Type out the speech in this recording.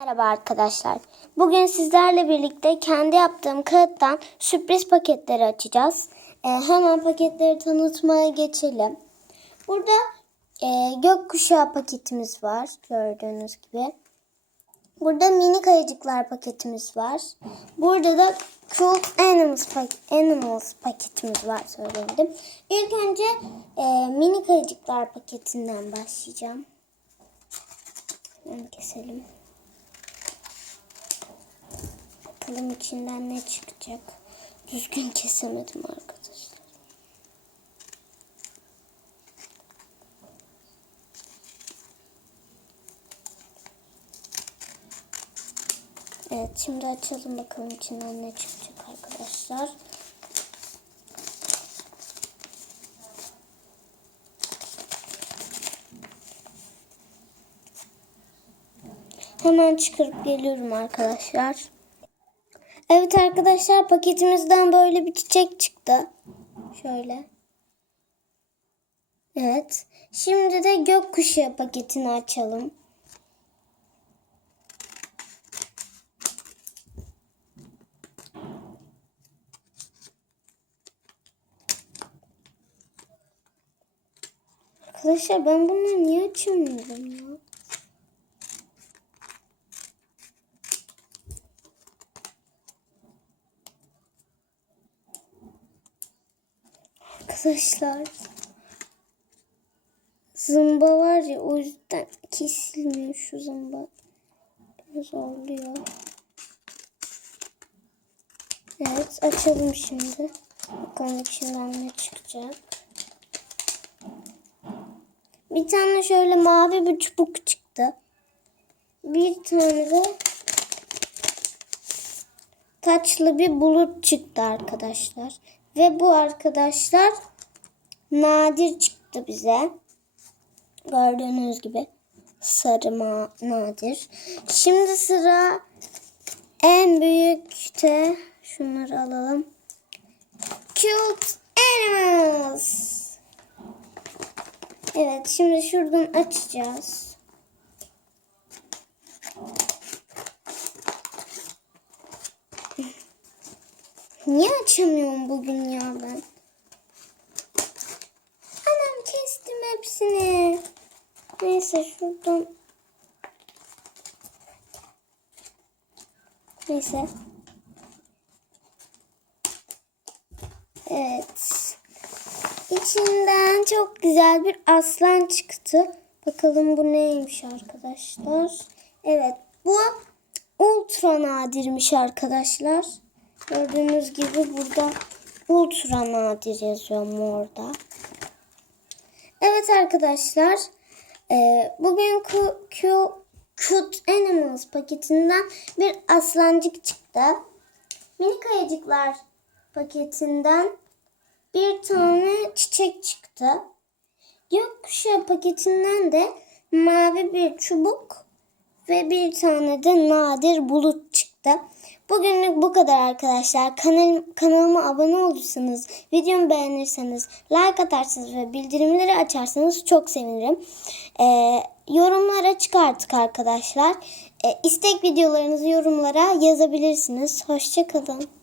Merhaba arkadaşlar. Bugün sizlerle birlikte kendi yaptığım kağıttan sürpriz paketleri açacağız. Ee, hemen paketleri tanıtmaya geçelim. Burada e, gökkuşağı paketimiz var gördüğünüz gibi. Burada minik ayıcıklar paketimiz var. Burada da Cult Animals, pak- Animals paketimiz var söyledim. İlk önce e, minik ayıcıklar paketinden başlayacağım. Hemen keselim. Bakalım içinden ne çıkacak. Düzgün kesemedim arkadaşlar. Evet şimdi açalım bakalım içinden ne çıkacak arkadaşlar. Hemen çıkarıp geliyorum arkadaşlar. Evet arkadaşlar paketimizden böyle bir çiçek çıktı. Şöyle. Evet. Şimdi de gökkuşağı paketini açalım. Arkadaşlar ben bunu niye açamıyorum ya? Arkadaşlar zımba var ya o yüzden kesilmiyor şu zımba. Biraz zorluyor. Evet açalım şimdi. Bakalım içinden ne çıkacak. Bir tane şöyle mavi bir çubuk çıktı. Bir tane de taçlı bir bulut çıktı arkadaşlar. Ve bu arkadaşlar nadir çıktı bize. Gördüğünüz gibi sarı nadir. Şimdi sıra en büyükte şunları alalım. Cute Animals. Evet şimdi şuradan açacağız. Niye açamıyorum bugün ya ben? Anam kestim hepsini. Neyse şuradan. Neyse. Evet. İçinden çok güzel bir aslan çıktı. Bakalım bu neymiş arkadaşlar. Evet bu ultra nadirmiş arkadaşlar. Gördüğünüz gibi burada ultra nadir yazıyor morda. Evet arkadaşlar. e, bugün Cu- Cu- Cute Animals paketinden bir aslancık çıktı. Minik ayıcıklar paketinden bir tane çiçek çıktı. Gökkuşağı paketinden de mavi bir çubuk ve bir tane de nadir bulut çıktı. Bugünlük bu kadar arkadaşlar. Kanal, kanalıma abone olursanız, videomu beğenirseniz, like atarsanız ve bildirimleri açarsanız çok sevinirim. Ee, yorumlara çık artık arkadaşlar. Ee, istek videolarınızı yorumlara yazabilirsiniz. Hoşçakalın.